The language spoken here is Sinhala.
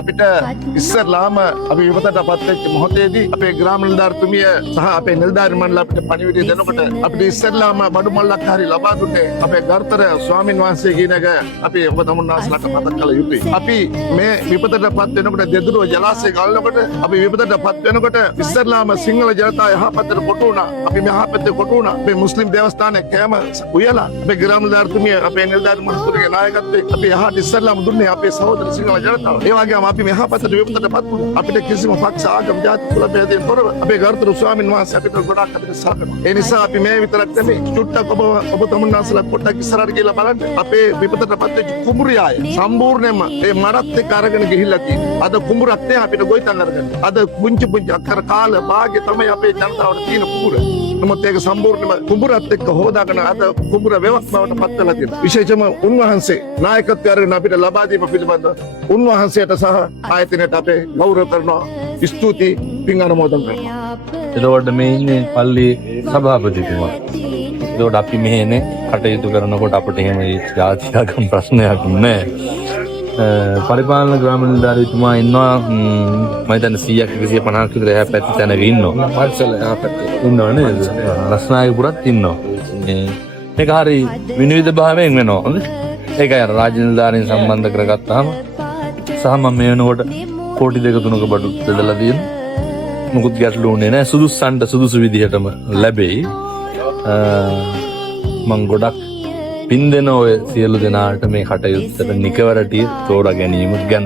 අපිට ඉස්සරලාම අපි විපතටපත් වෙච්ච මොහොතේදී අපේ ග්‍රාම නිලධාරිතුමිය සහ අපේ නිලධාරි මණ්ඩල අපිට පණිවිඩය දෙනකොට අපිට ඉස්සරලාම බඩු මල්ලක් හරි ලබා දුන්නේ අපේ ගරුතර ස්වාමින් වහන්සේ කියන එක අපි ඔබ තමුන්නාස්ලට මතක් කළ යුතුයි. අපි මේ විපතටපත් වෙනකොට දෙදුරුව ජලාශය ගලනකොට අපි විපතටපත් වෙනකොට ඉස්සරලාම සිංහල ජනතාව යහපතට කොටු වුණා. අපි මෙහා පැත්තේ කොටු වුණා. මේ මුස්ලිම් දේවස්ථානයේ කෑම උයලා අපේ ග්‍රාම නිලධාරිතුමිය අපේ නිලධාරි මහතුරුගේ නායකත්වයේ අපි යහට ඉස්සරලාම දුන්නේ අපේ සහෝදර සිංහල ජනතාව. ඒ වගේම අපි මෙහා පැත්තේ විපතටපත් වුණා. අපිට කිසිම පක්ෂ ආගම් ජාති කුල භේදයෙන් තොරව අපේ ගරුතර ස්වාමින් වහන්සේ අපිට ගොඩක් අපිට සලකනවා. ඒ නිසා අපි මේ විතරක් නෙමෙයි චුට්ටක් ඔබ තමුන්නාසලා පොඩ්ඩක් ඉස්සරහට ගිහලා බලන්න. අපේ විපතටපත් වෙච්ච කුඹුරියාය සම්පූර්ණයෙන්ම මේ මඩත් එක්ක අරගෙන ගිහිල්ලා තියෙනවා. අද කුඹුරක් නෑ අපිට ගොවිතැන් අරගෙන. අද පුංචි අක්කර කාල භාග්‍ය තමයි අපේ ජනතාවට තියෙන කුඹුර. නමුත් ඒක සම්පූර්ණයෙන්ම කුඹුරත් එක්ක හොදාගෙන අද කුඹුර වෙනස් බවට පත් වෙලා තියෙනවා. විශේෂයෙන්ම උන්වහන්සේ නායකත්වය අරගෙන අපිට ලබා දීම පිළිබඳව උන්වහන්සේට සහ ආයතනයට අපේ ගෞරව කරනවා. ස්තුති පින් අනුමෝදන් කරනවා. එතකොට මේ ඉන්නේ පල්ලි සභාපතිතුමා. එතකොට අපි මෙහෙනේ කටයුතු කරනකොට අපිට එහෙම ජාතියාගම් ප්‍රශ්නයක් නැහැ. පරිපාලන ග්‍රාම නිලධාරීතුමා ඉන්නවා මම හිතන්නේ 100ක් 150ක් විතර එහා පැත්තේ තැනක ඉන්නවා. පරිසල එහා පැත්තේ ඉන්නව නේද? රස්නායකපුරත් ඉන්නවා. මේක හරි විනිවිද භාවයෙන් වෙනවා. හොඳයි. ඒකයි අර රාජ්‍ය නිලධාරීන් සම්බන්ධ කරගත්තාම සහ මම මේ වෙනකොට කෝටි 2-3ක බඩු බෙදලා තියෙනවා. මොකුත් ගැටලු උනේ නැහැ. සුදුස්සන්ට සුදුසු විදිහටම ලැබෙයි. මම ගොඩක් පින් දෙන ඔය සියලු දෙනාට මේ කටයුත්තට නිකවරටිය තෝරා ගැනීම ගැන